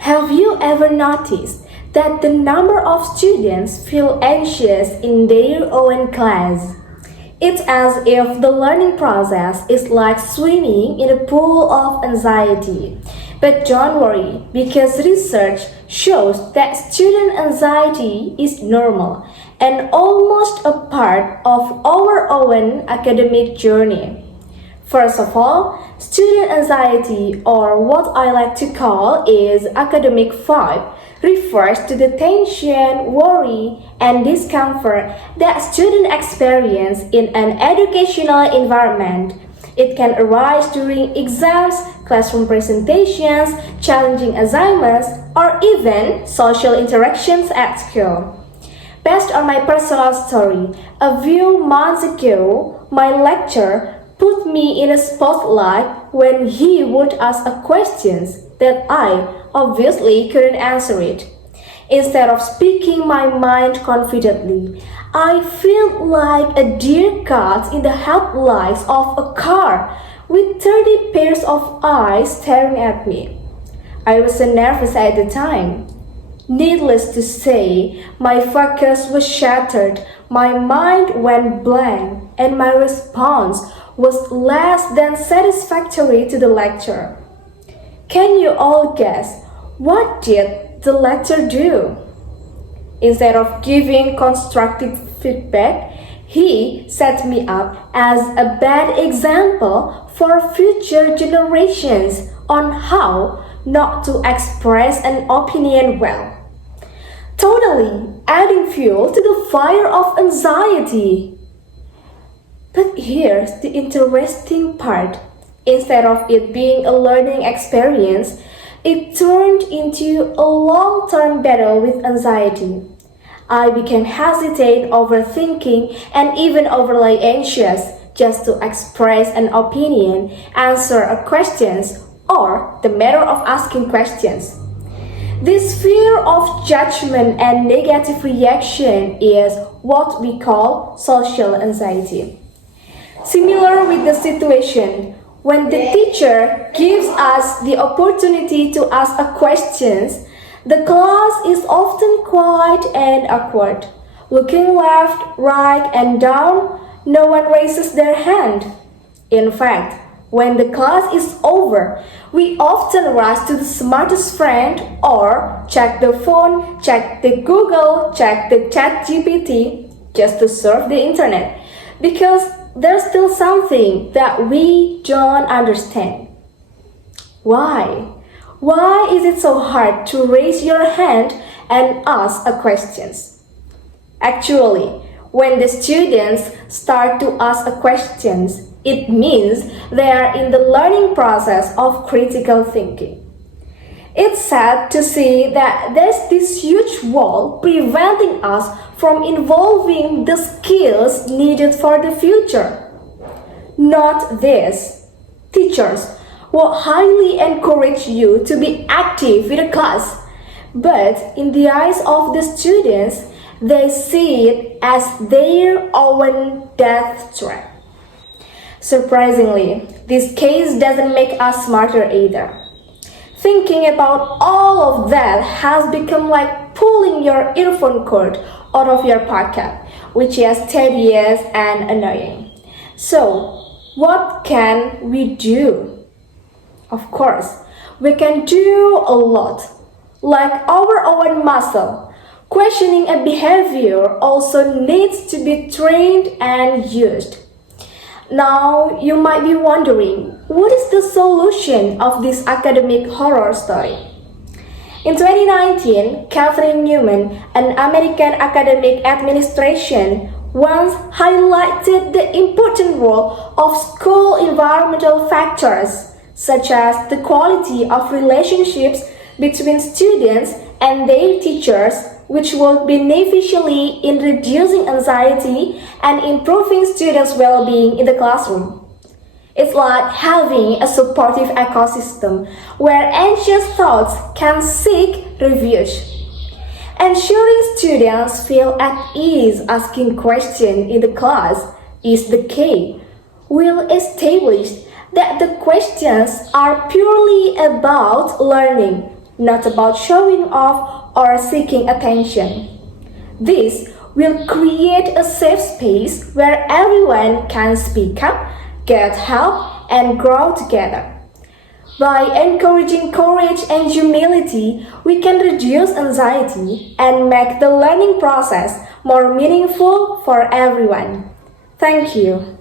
Have you ever noticed that the number of students feel anxious in their own class? It's as if the learning process is like swimming in a pool of anxiety. But don't worry, because research shows that student anxiety is normal and almost a part of our own academic journey. First of all, student anxiety, or what I like to call is academic vibe, refers to the tension, worry, and discomfort that students experience in an educational environment. It can arise during exams, classroom presentations, challenging assignments, or even social interactions at school. Based on my personal story, a few months ago, my lecturer put me in a spotlight when he would ask a question that I obviously couldn't answer it. Instead of speaking my mind confidently, I felt like a deer caught in the headlights of a car with 30 pairs of eyes staring at me. I was so nervous at the time. Needless to say, my focus was shattered, my mind went blank, and my response was less than satisfactory to the lecturer. Can you all guess what did the lecturer do? Instead of giving constructive feedback, he set me up as a bad example for future generations on how not to express an opinion well. Totally adding fuel to the fire of anxiety. But here's the interesting part. Instead of it being a learning experience, it turned into a long-term battle with anxiety. I became hesitant, overthinking, and even overly anxious just to express an opinion, answer a question, or the matter of asking questions. This fear of judgment and negative reaction is what we call social anxiety. Similar with the situation, when the teacher gives us the opportunity to ask a question, the class is often quiet and awkward. Looking left, right, and down, no one raises their hand. In fact, when the class is over, we often rush to the smartest friend or check the phone, check the Google, check the ChatGPT just to surf the internet because there's still something that we don't understand. Why? Why is it so hard to raise your hand and ask a question? Actually, when the students start to ask a question, it means they are in the learning process of critical thinking. It's sad to see that there's this huge wall preventing us from involving the skills needed for the future. Not this. Teachers will highly encourage you to be active in the class, but in the eyes of the students, they see it as their own death trap. Surprisingly, this case doesn't make us smarter either. Thinking about all of that has become like pulling your earphone cord out of your pocket, which is tedious and annoying. So, what can we do? Of course, we can do a lot. Like our own muscle, questioning a behavior also needs to be trained and used. Now, you might be wondering, what is the solution of this academic horror story? In 2019, Catherine Newman, an American academic administration, once highlighted the important role of school environmental factors, such as the quality of relationships between students and their teachers, which will beneficially in reducing anxiety and improving students' well-being in the classroom. It's like having a supportive ecosystem where anxious thoughts can seek refuge. Ensuring students feel at ease asking questions in the class is the key. We'll establish that the questions are purely about learning, not about showing off or seeking attention. This will create a safe space where everyone can speak up, get help, and grow together. By encouraging courage and humility, we can reduce anxiety and make the learning process more meaningful for everyone. Thank you.